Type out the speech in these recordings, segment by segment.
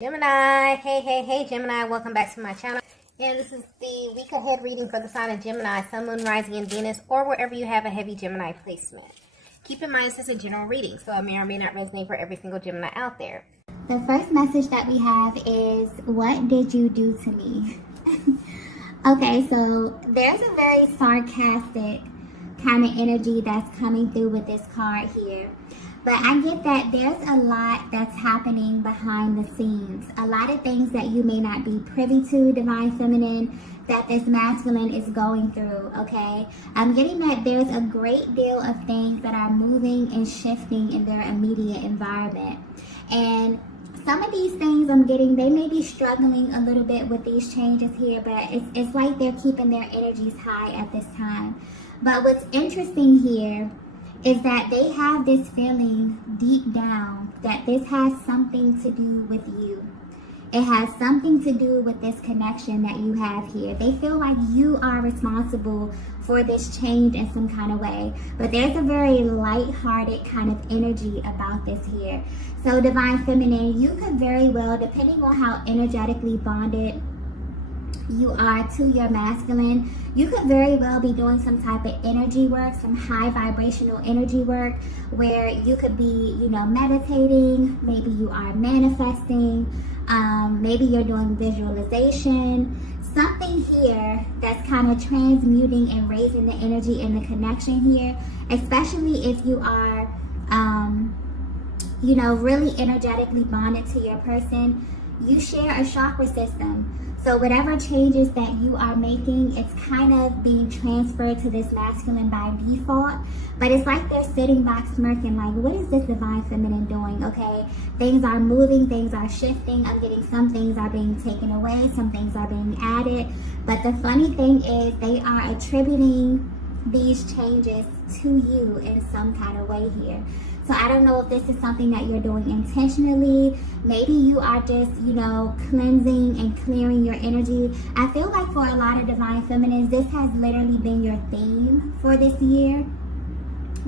Gemini, hey Gemini, welcome back to my channel. And this is the week ahead reading for the sign of Gemini, Sun, Moon, Rising, and Venus, or wherever you have a heavy Gemini placement. Keep in mind this is a general reading, so it may or may not resonate for every single Gemini out there. The first message that we have is, what did you do to me? Okay, so there's a very sarcastic kind of energy that's coming through with this card here. But I get that there's a lot that's happening behind the scenes. A lot of things that you may not be privy to, Divine Feminine, that this masculine is going through, okay? I'm getting that there's a great deal of things that are moving and shifting in their immediate environment. And some of these things I'm getting, they may be struggling a little bit with these changes here, but it's like they're keeping their energies high at this time. But what's interesting here is that they have this feeling deep down that this has something to do with you. It has something to do with this connection that you have here. They feel like you are responsible for this change in some kind of way. But there's a very light-hearted kind of energy about this here. So Divine Feminine, you could very well, depending on how energetically bonded you are to your masculine, you could very well be doing some type of energy work, some high vibrational energy work, where you could be, meditating, maybe you are manifesting, maybe you're doing visualization, something here that's kind of transmuting and raising the energy and the connection here, especially if you are, really energetically bonded to your person. You share a chakra system. So whatever changes that you are making, it's kind of being transferred to this masculine by default. But it's like they're sitting back smirking like, what is this Divine Feminine doing? Okay, things are moving, things are shifting. I'm getting some things are being taken away, some things are being added. But the funny thing is they are attributing these changes to you in some kind of way here. So I don't know if this is something that you're doing intentionally. Maybe you are just, cleansing and clearing your energy. I feel like for a lot of Divine Feminines, this has literally been your theme for this year.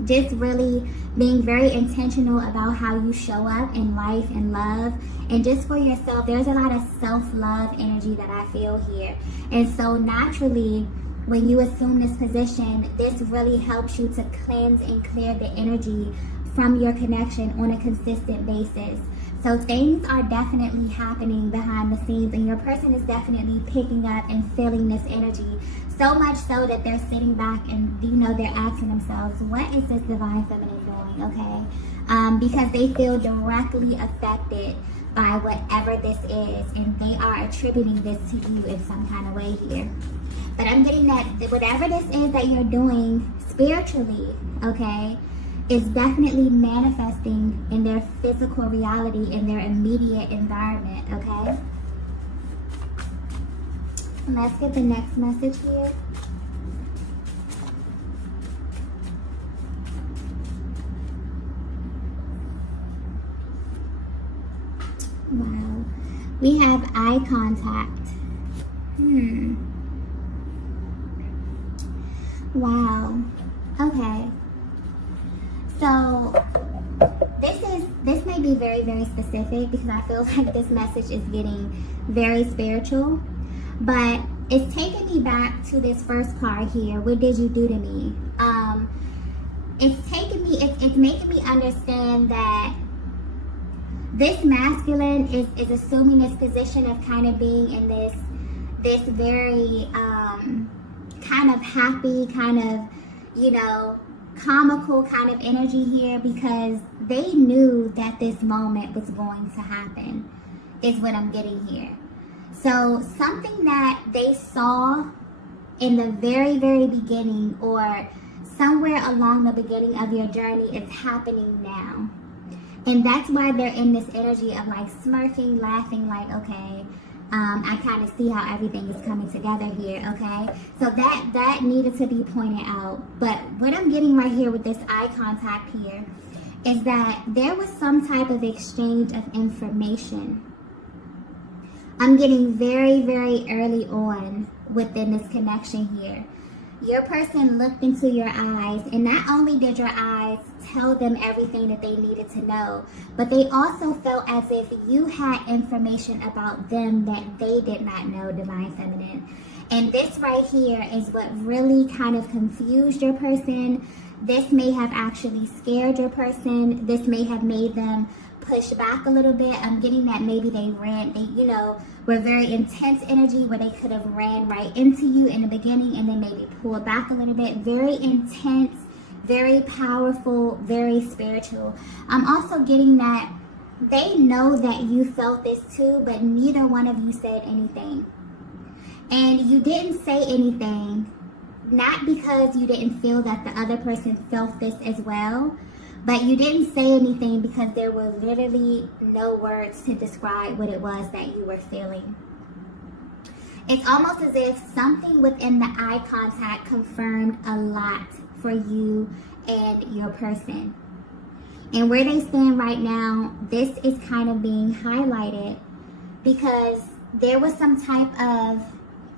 Just really being very intentional about how you show up in life and love. And just for yourself, there's a lot of self-love energy that I feel here. And so naturally, when you assume this position, this really helps you to cleanse and clear the energy from your connection on a consistent basis. So things are definitely happening behind the scenes, and your person is definitely picking up and feeling this energy, so much so that they're sitting back and they're asking themselves, what is this Divine Feminine doing? Okay, because they feel directly affected by whatever this is, and they are attributing this to you in some kind of way here. But I'm getting that whatever this is that you're doing spiritually, okay, is definitely manifesting in their physical reality, in their immediate environment, okay? And let's get the next message here. Wow. We have eye contact. Wow. Okay. So this may be very, very specific because I feel like this message is getting very spiritual, but it's taking me back to this first card here. What did you do to me? It's making me understand that this masculine is assuming this position of kind of being in this very kind of happy, kind of, comical kind of energy here, because they knew that this moment was going to happen, is what I'm getting here. So something that they saw in the very, very beginning, or somewhere along the beginning of your journey, is happening now. And that's why they're in this energy of like smirking, laughing, like, okay, I kind of see how everything is coming together here, okay? So that needed to be pointed out. But what I'm getting right here with this eye contact here is that there was some type of exchange of information. I'm getting very, very early on within this connection here. Your person looked into your eyes, and not only did your eyes tell them everything that they needed to know, but they also felt as if you had information about them that they did not know, Divine Feminine. And this right here is what really kind of confused your person. This may have actually scared your person. This may have made them push back a little bit. I'm getting that maybe they were very intense energy where they could have ran right into you in the beginning and then maybe pulled back a little bit. Very intense, very powerful, very spiritual. I'm also getting that they know that you felt this too, but neither one of you said anything. And you didn't say anything, not because you didn't feel that the other person felt this as well, but you didn't say anything because there were literally no words to describe what it was that you were feeling. It's almost as if something within the eye contact confirmed a lot for you and your person. And where they stand right now, this is kind of being highlighted because there was some type of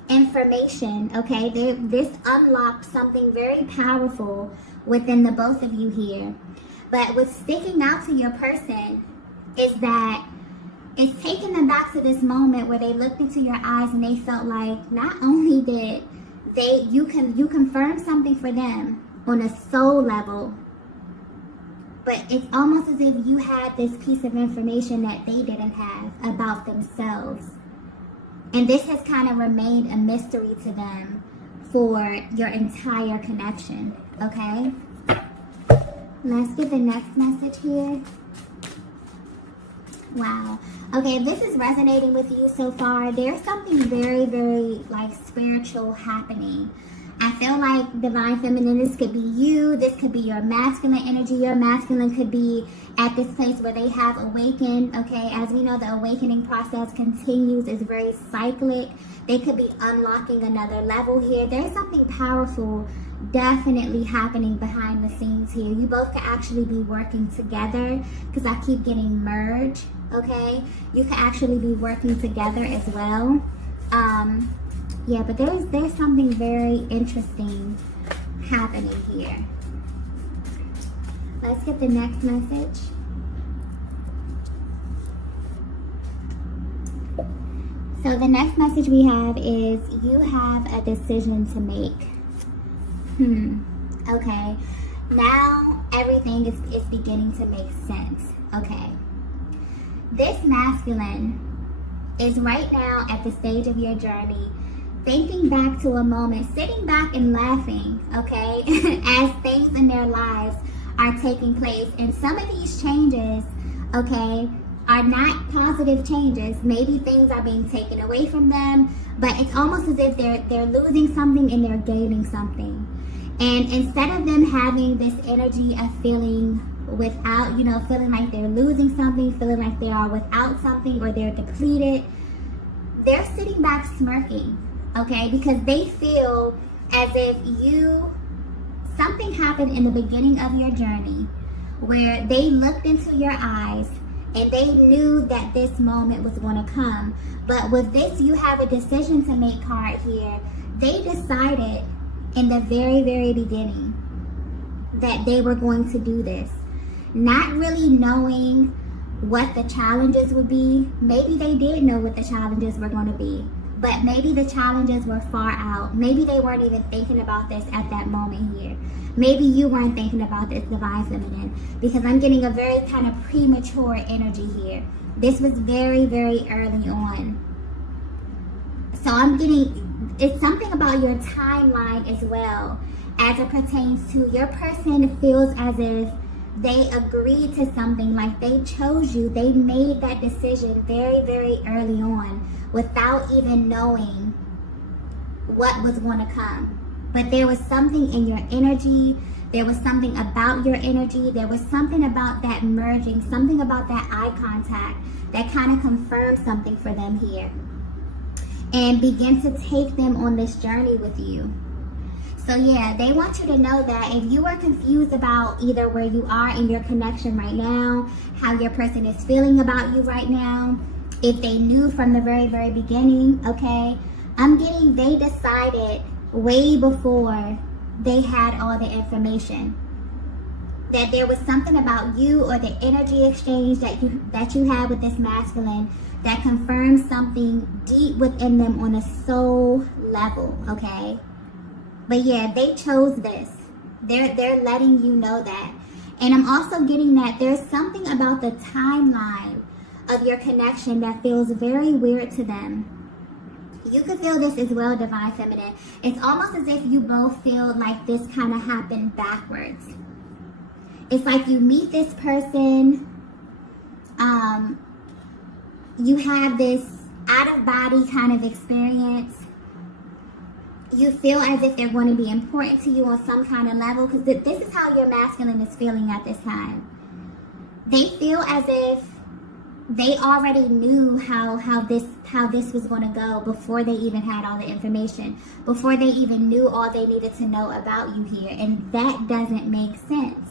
information, okay? This unlocked something very powerful within the both of you here. But what's sticking out to your person is that it's taking them back to this moment where they looked into your eyes and they felt like not only did you confirmed something for them on a soul level, but it's almost as if you had this piece of information that they didn't have about themselves. And this has kind of remained a mystery to them for your entire connection, okay? Let's get the next message here. Wow. Okay, if this is resonating with you so far, there's something very, very spiritual happening. I feel like Divine Feminine, this could be you. This could be your masculine energy. Your masculine could be at this place where they have awakened. Okay, as we know, the awakening process continues. It's very cyclic. They could be unlocking another level here. There's something powerful definitely happening behind the scenes here. You both could actually be working together because I keep getting merge. Okay, you could actually be working together as well. Yeah, but there's something very interesting happening here. Let's get the next message. So the next message we have is you have a decision to make. Okay. Now everything is beginning to make sense. Okay. This masculine is right now at the stage of your journey thinking back to a moment, sitting back and laughing, okay, as things in their lives are taking place. And some of these changes, okay, are not positive changes. Maybe things are being taken away from them, but it's almost as if they're losing something and they're gaining something. And instead of them having this energy of feeling without, feeling like they're losing something, feeling like they are without something or they're depleted, they're sitting back smirking, okay? Because they feel as if something happened in the beginning of your journey where they looked into your eyes and they knew that this moment was going to come. But with this, you have a decision to make card here. They decided in the very, very beginning that they were going to do this, not really knowing what the challenges would be. Maybe they did know what the challenges were going to be, but maybe the challenges were far out. Maybe they weren't even thinking about this at that moment here. Maybe you weren't thinking about this, Divine Feminine, because I'm getting a very kind of premature energy here. This was very, very early on. So I'm getting, it's something about your timeline as well as it pertains to your person feels as if they agreed to something, like they chose you. They made that decision very, very early on without even knowing what was going to come. But there was something in your energy. There was something about your energy. There was something about that merging, something about that eye contact that kind of confirmed something for them here and begin to take them on this journey with you. So yeah, they want you to know that if you are confused about either where you are in your connection right now, how your person is feeling about you right now, if they knew from the very, very beginning, okay, I'm getting they decided way before they had all the information. That there was something about you or the energy exchange that you had with this masculine that confirmed something deep within them on a soul level, okay? But yeah, they chose this. They're letting you know that. And I'm also getting that there's something about the timeline of your connection that feels very weird to them. You could feel this as well, Divine Feminine. It's almost as if you both feel like this kind of happened backwards. It's like you meet this person, you have this out-of-body kind of experience. You feel as if they're going to be important to you on some kind of level, because this is how your masculine is feeling at this time. They feel as if they already knew how this was going to go before they even had all the information, before they even knew all they needed to know about you here, and that doesn't make sense.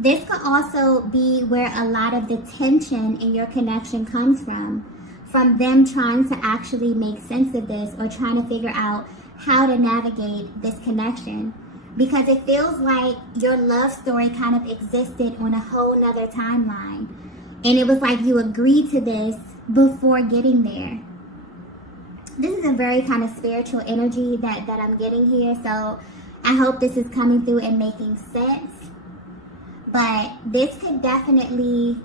This could also be where a lot of the tension in your connection comes from them trying to actually make sense of this or trying to figure out how to navigate this connection. Because it feels like your love story kind of existed on a whole nother timeline. And it was like you agreed to this before getting there. This is a very kind of spiritual energy that I'm getting here. So I hope this is coming through and making sense. But this could definitely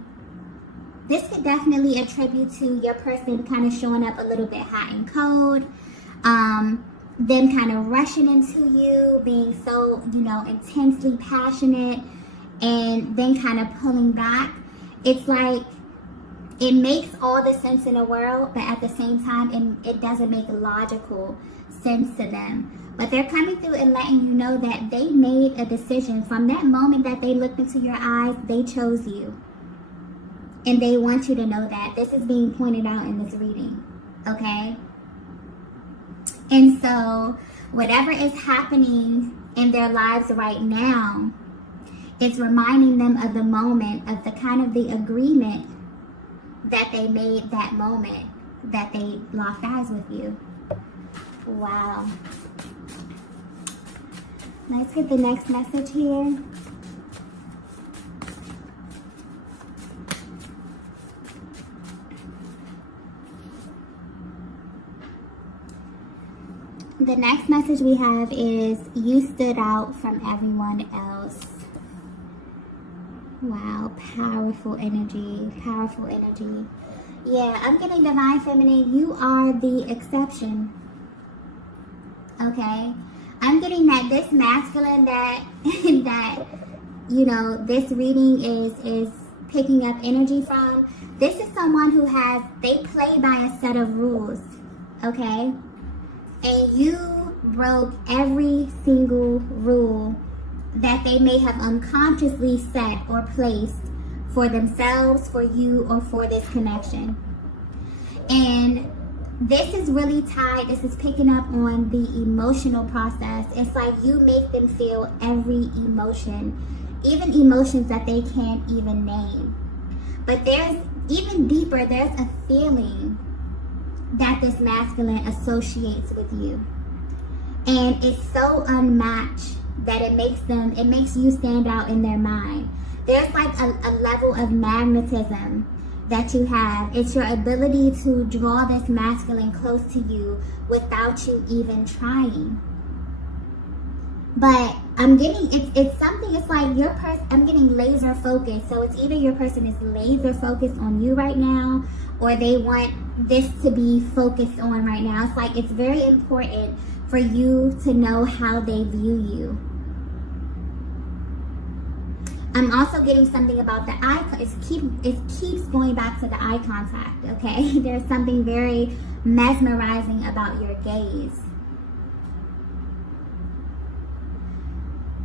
attribute to your person kind of showing up a little bit hot and cold. Them kind of rushing into you, being so, intensely passionate, and then kind of pulling back. It's like it makes all the sense in the world, but at the same time, it doesn't make logical sense to them. But they're coming through and letting you know that they made a decision. From that moment that they looked into your eyes, they chose you. And they want you to know that. This is being pointed out in this reading, okay? And so, whatever is happening in their lives right now, it's reminding them of the moment, of the kind of the agreement that they made that moment that they locked eyes with you. Wow. Let's get the next message here. The next message we have is, you stood out from everyone else. Wow, powerful energy, powerful energy. Yeah, I'm getting Divine Feminine, you are the exception. Okay? I'm getting that this masculine that this reading is picking up energy from. This is someone who they play by a set of rules. Okay? And you broke every single rule that they may have unconsciously set or placed for themselves, for you, or for this connection. And this is really tied, this is picking up on the emotional process. It's like you make them feel every emotion, even emotions that they can't even name. But there's even deeper, there's a feeling that this masculine associates with you. And it's so unmatched that it makes you stand out in their mind. There's like a level of magnetism that you have. It's your ability to draw this masculine close to you without you even trying. But I'm getting, it's something, it's like your person, I'm getting laser focused. So it's either your person is laser focused on you right now, or they want this to be focused on right now. It's like it's very important for you to know how they view you. I'm also getting something about the eye. It keeps going back to the eye contact, okay? There's something very mesmerizing about your gaze.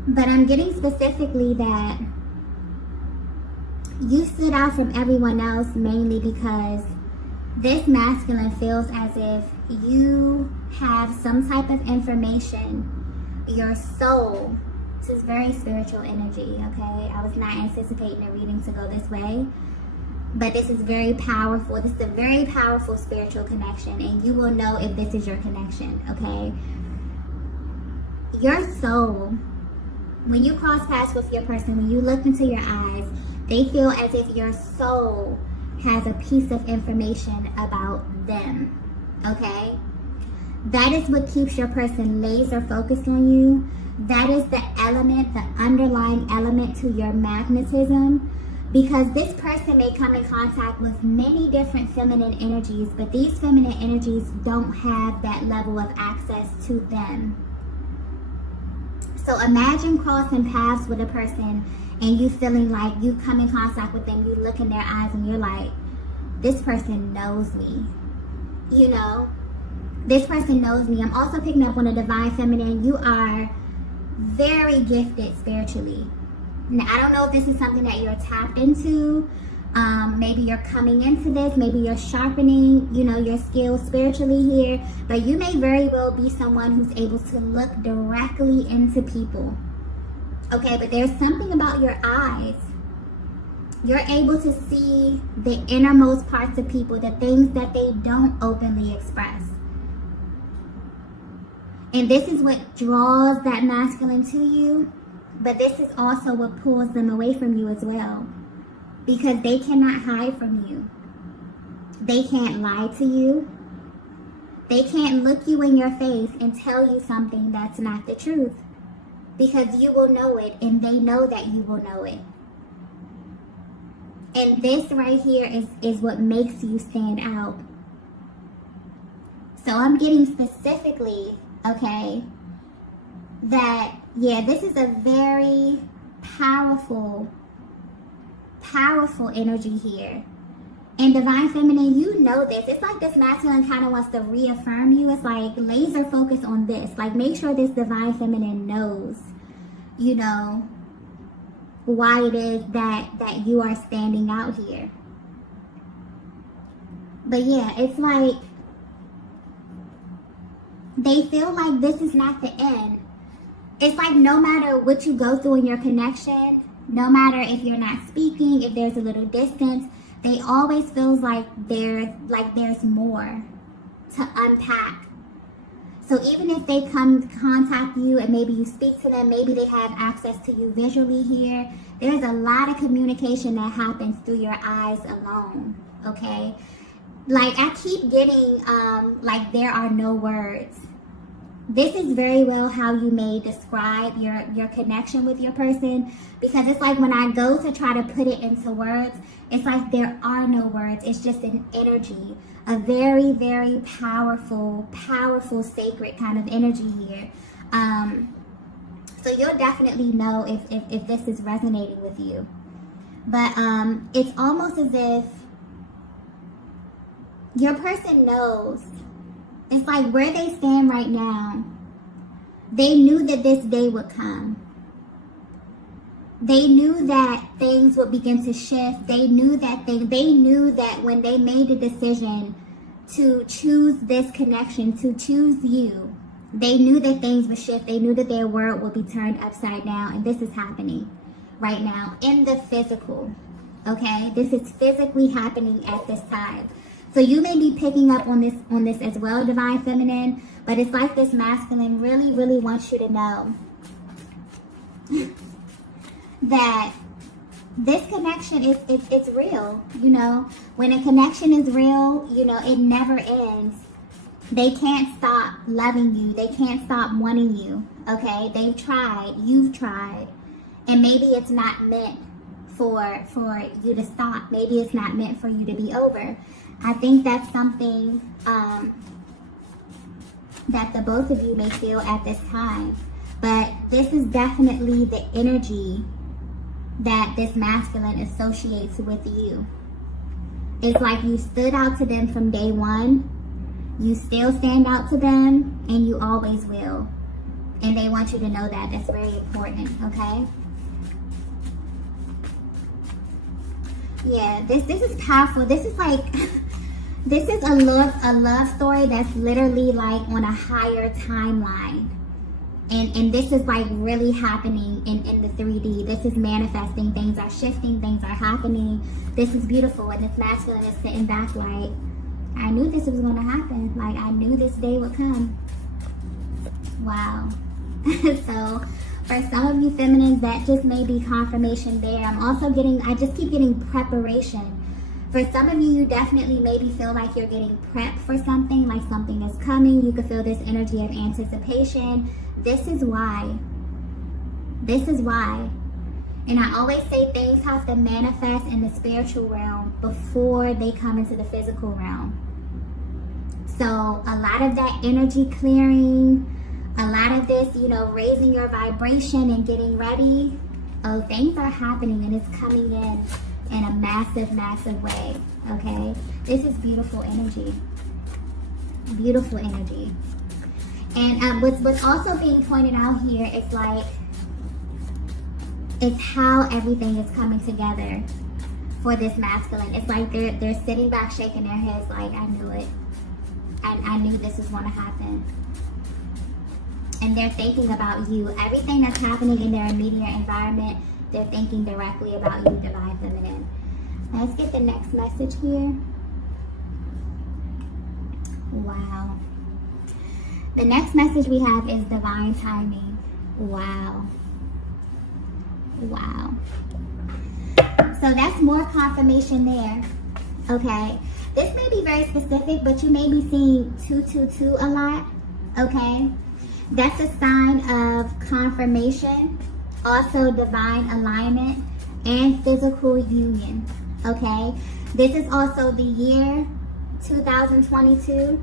But I'm getting specifically that you stood out from everyone else mainly because this masculine feels as if you have some type of information, your soul. This is very spiritual energy, okay? I was not anticipating the reading to go this way. But this is very powerful. This is a very powerful spiritual connection, and you will know if this is your connection, okay? Your soul, when you cross paths with your person, when you look into your eyes, they feel as if your soul has a piece of information about them, okay? That is what keeps your person laser focused on you. That is the element, the underlying element to your magnetism, because this person may come in contact with many different feminine energies, but these feminine energies don't have that level of access to them. So imagine crossing paths with a person and you feeling like you come in contact with them, you look in their eyes and you're like, this person knows me, you know? This person knows me. I'm also picking up on the divine feminine. You are very gifted spiritually. Now, I don't know if this is something that you're tapped into. Maybe you're coming into this. Maybe you're sharpening, you know, your skills spiritually here. But you may very well be someone who's able to look directly into people. Okay, but there's something about your eyes. You're able to see the innermost parts of people, the things that they don't openly express. And this is what draws that masculine to you. But this is also what pulls them away from you as well. Because they cannot hide from you. They can't lie to you. They can't look you in your face and tell you something that's not the truth. Because you will know it, and they know that you will know it. And this right here is what makes you stand out. So I'm getting specifically, okay, that, yeah, this is a very powerful energy here. And divine feminine, you know this. It's like this masculine kind of wants to reaffirm you. It's like laser focus on this. Like, make sure this divine feminine knows, you know, why it is that you are standing out here. But yeah, it's like they feel like this is not the end. It's like no matter what you go through in your connection, no matter if you're not speaking, if there's a little distance, they always feels like there's more to unpack. So even if they come to contact you and maybe you speak to them, maybe they have access to you visually here, there's a lot of communication that happens through your eyes alone, okay? Like, I keep getting, like, there are no words. This is very well how you may describe your connection with your person, because it's like when I go to try to put it into words, it's like there are no words. It's just an energy, a very, very powerful, sacred kind of energy here. So you'll definitely know if this is resonating with you. But it's almost as if your person knows. It's like where they stand right now, they knew that this day would come. They knew that things would begin to shift. They knew that they knew that when they made the decision to choose this connection, to choose you, they knew that things would shift. They knew that their world would be turned upside down. And this is happening right now in the physical. Okay? This is physically happening at this time. So you may be picking up on this as well, divine feminine, but it's like this masculine really, really wants you to know that this connection it's real. You know, when a connection is real, you know, it never ends. They can't stop loving you. They can't stop wanting you. Okay, they've tried. You've tried, and maybe it's not meant for you to stop. Maybe it's not meant for you to be over. I think that's something that the both of you may feel at this time. But this is definitely the energy that this masculine associates with you. It's like you stood out to them from day one. You still stand out to them, and you always will. And they want you to know that. That's very important, okay? Yeah, this is powerful. This is like... This is a love story that's literally like on a higher timeline. And this is like really happening in the 3D. This is manifesting. Things are shifting. Things are happening. This is beautiful. And this masculine is sitting back like, I knew this was going to happen. Like, I knew this day would come. Wow. So, for some of you feminines, that just may be confirmation there. I just keep getting preparation. For some of you, you definitely maybe feel like you're getting prepped for something, like something is coming. You could feel this energy of anticipation. This is why. This is why. And I always say things have to manifest in the spiritual realm before they come into the physical realm. So a lot of that energy clearing, a lot of this, raising your vibration and getting ready. Oh, things are happening and it's coming in a massive, massive way. Okay? This is beautiful energy. Beautiful energy. And what's also being pointed out here is like, it's how everything is coming together for this masculine. It's like they're sitting back shaking their heads like, I knew it. I knew this was going to happen. And they're thinking about you. Everything that's happening in their immediate environment, they're thinking directly about you, Divine Feminine. Let's get the next message here. Wow. The next message we have is divine timing. Wow. Wow. So that's more confirmation there. Okay. This may be very specific, but you may be seeing 222 a lot. Okay. That's a sign of confirmation, also divine alignment, and physical union. Okay. This is also the year 2022,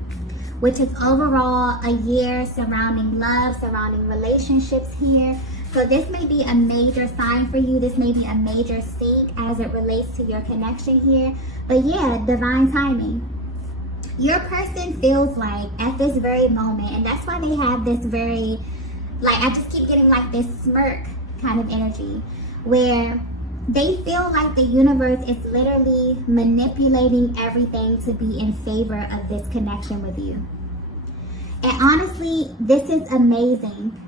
which is overall a year surrounding love, surrounding relationships here. So this may be a major sign for you. This may be a major sync as it relates to your connection here. But yeah, divine timing. Your person feels like at this very moment, and that's why they have this very, like, I just keep getting like this smirk kind of energy, where they feel like the universe is literally manipulating everything to be in favor of this connection with you. And honestly, this is amazing.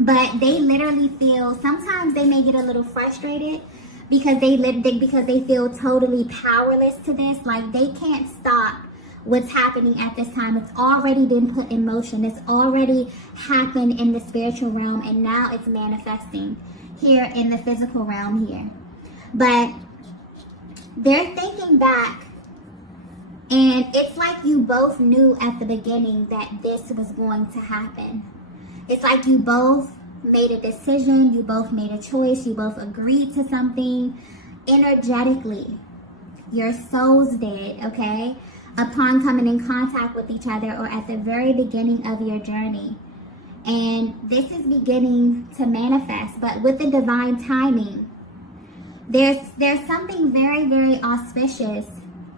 But they literally feel, sometimes they may get a little frustrated because they feel totally powerless to this. Like, they can't stop what's happening at this time. It's already been put in motion. It's already happened in the spiritual realm, and now it's manifesting here in the physical realm here. But they're thinking back, and it's like you both knew at the beginning that this was going to happen. It's like you both made a decision, you both made a choice, you both agreed to something energetically. Your souls did, okay? Upon coming in contact with each other, or at the very beginning of your journey. And this is beginning to manifest, but with the divine timing, there's something very, very auspicious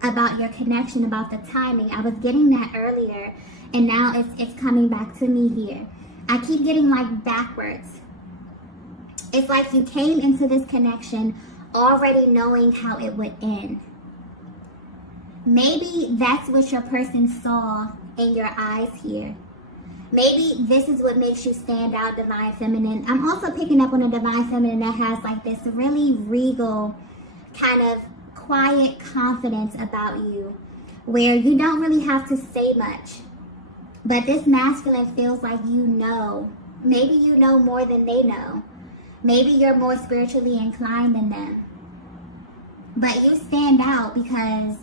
about your connection, about the timing. I was getting that earlier, and now it's coming back to me here. I keep getting like backwards. It's like you came into this connection already knowing how it would end. Maybe that's what your person saw in your eyes here. Maybe this is what makes you stand out, Divine Feminine. I'm also picking up on a Divine Feminine that has like this really regal, kind of quiet confidence about you, where you don't really have to say much. But this masculine feels like you know. Maybe you know more than they know. Maybe you're more spiritually inclined than them. But you stand out because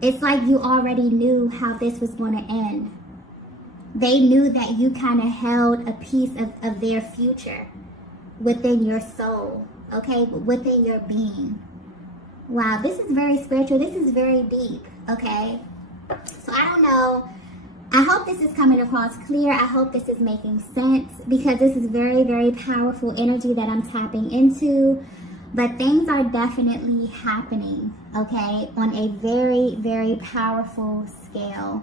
it's like you already knew how this was going to end. They knew that you kind of held a piece of their future within your soul, okay? Within your being. Wow, this is very spiritual. This is very deep, okay? So I don't know. I hope this is coming across clear. I hope this is making sense, because this is very, very powerful energy that I'm tapping into. But things are definitely happening, okay, on a very, very powerful scale.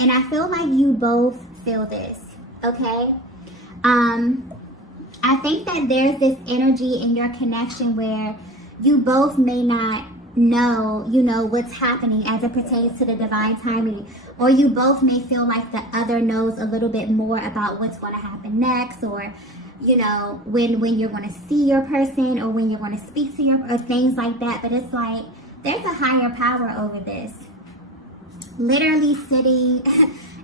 And I feel like you both feel this, okay? I think that there's this energy in your connection where you both may not know, what's happening as it pertains to the divine timing. Or you both may feel like the other knows a little bit more about what's going to happen next, or, when you're going to see your person, or when you're going to speak to or things like that. But it's like, there's a higher power over this. Literally sitting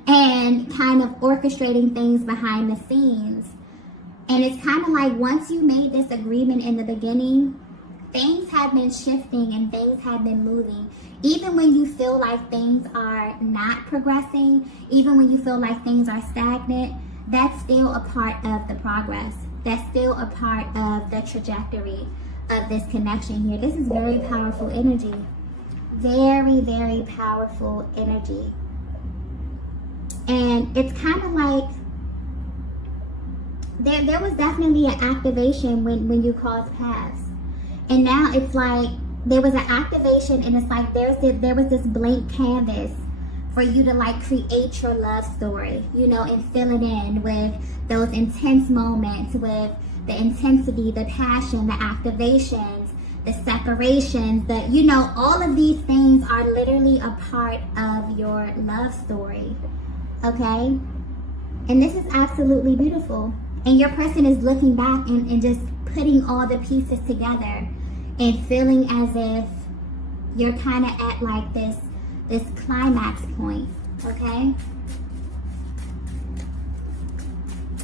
and kind of orchestrating things behind the scenes. And it's kind of like, once you made this agreement in the beginning, things have been shifting and things have been moving. Even when you feel like things are not progressing, even when you feel like things are stagnant, that's still a part of the progress. That's still a part of the trajectory of this connection here. This is very powerful energy. Very, very powerful energy. And it's kind of like, there was definitely an activation when you crossed paths. And now it's like, there was an activation, and it's like there was this blank canvas for you to like create your love story, and fill it in with those intense moments, with the intensity, the passion, the activations, the separations, all of these things are literally a part of your love story, okay? And this is absolutely beautiful. And your person is looking back and just putting all the pieces together and feeling as if you're kind of at like this climax point, okay?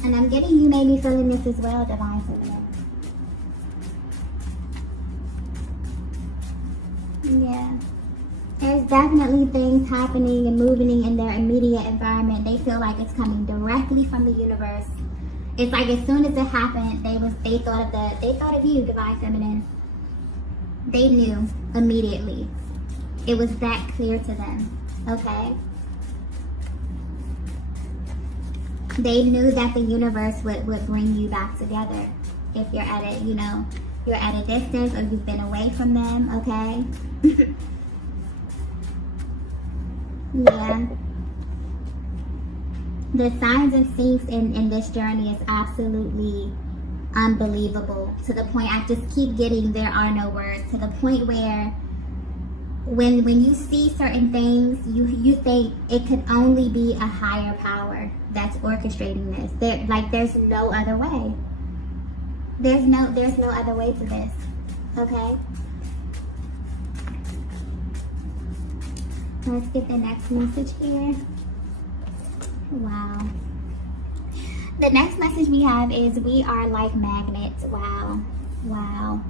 And I'm getting you may be feeling this as well, Divine Feminine. Yeah. There's definitely things happening and moving in their immediate environment. They feel like it's coming directly from the universe. It's like as soon as it happened, they thought of you, Divine Feminine. They knew immediately. It was that clear to them, okay? They knew that the universe would bring you back together if you're at a, you're at a distance or you've been away from them, okay? Yeah. The signs and syncs in this journey is absolutely unbelievable. To the point I just keep getting there are no words. To the point where when you see certain things, you think it could only be a higher power that's orchestrating this. There's no other way. There's no other way to this. Okay? Let's get the next message here. Wow. The next message we have is we are like magnets. Wow. Wow.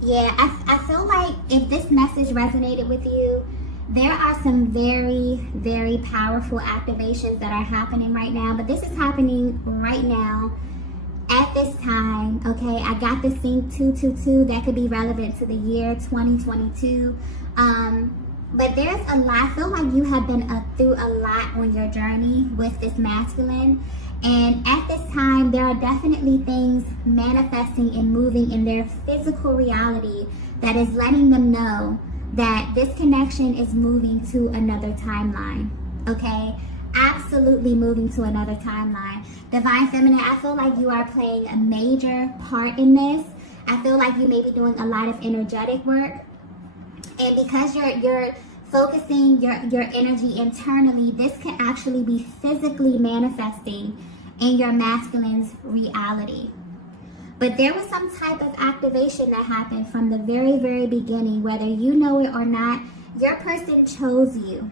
Yeah, I feel like if this message resonated with you, there are some very, very powerful activations that are happening right now. But this is happening right now at this time, okay? I got this thing 222 that could be relevant to the year 2022. But there's a lot. I feel like you have been through a lot on your journey with this masculine. And at this time, there are definitely things manifesting and moving in their physical reality that is letting them know that this connection is moving to another timeline, okay? Absolutely moving to another timeline. Divine Feminine, I feel like you are playing a major part in this. I feel like you may be doing a lot of energetic work. And because you're focusing your energy internally, this can actually be physically manifesting in your masculine's reality. But there was some type of activation that happened from the very, very beginning, whether you know it or not. Your person chose you.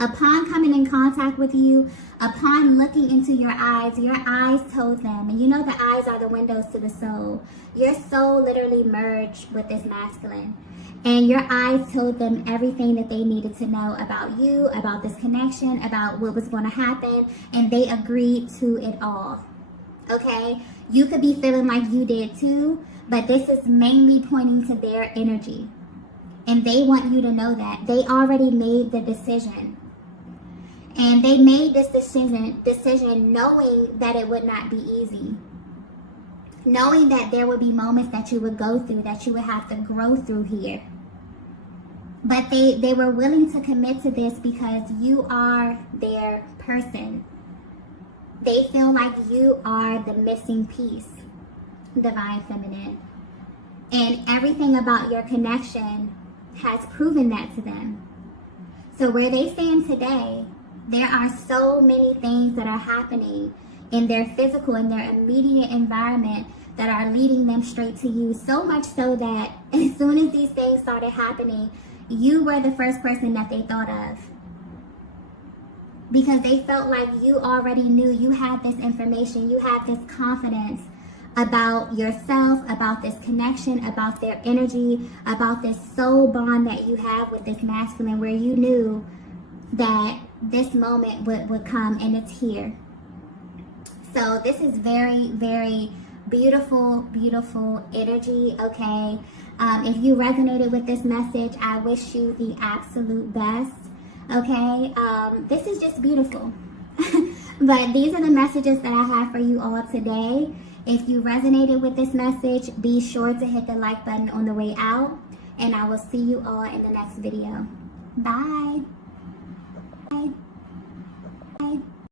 Upon coming in contact with you, upon looking into your eyes told them, and the eyes are the windows to the soul. Your soul literally merged with this masculine. And your eyes told them everything that they needed to know about you, about this connection, about what was going to happen, and they agreed to it all, okay? You could be feeling like you did too, but this is mainly pointing to their energy. And they want you to know that. They already made the decision. And they made this decision knowing that it would not be easy. Knowing that there would be moments that you would go through, that you would have to grow through here. But they were willing to commit to this because you are their person. They feel like you are the missing piece, Divine Feminine. And everything about your connection has proven that to them. So where they stand today, there are so many things that are happening in their physical, in their immediate environment that are leading them straight to you. So much so that as soon as these things started happening, you were the first person that they thought of. Because they felt like you already knew, you had this information, you had this confidence about yourself, about this connection, about their energy, about this soul bond that you have with this masculine, where you knew that this moment would come, and it's here. So this is very, very beautiful, beautiful energy, okay? If you resonated with this message, I wish you the absolute best, okay? This is just beautiful. But these are the messages that I have for you all today. If you resonated with this message, be sure to hit the like button on the way out, and I will see you all in the next video. Bye.